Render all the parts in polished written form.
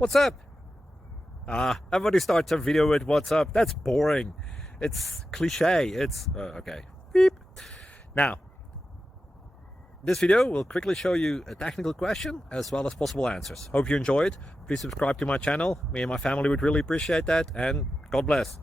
What's up? Everybody starts a video with what's up. That's boring. It's cliche. It's okay. Beep. Now, this video will quickly show you a technical question as well as possible answers. Hope you enjoy it. Please subscribe to my channel. Me and my family would really appreciate that, and God bless.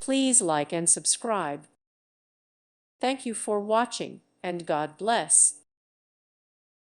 Please like and subscribe. Thank you for watching, and God bless.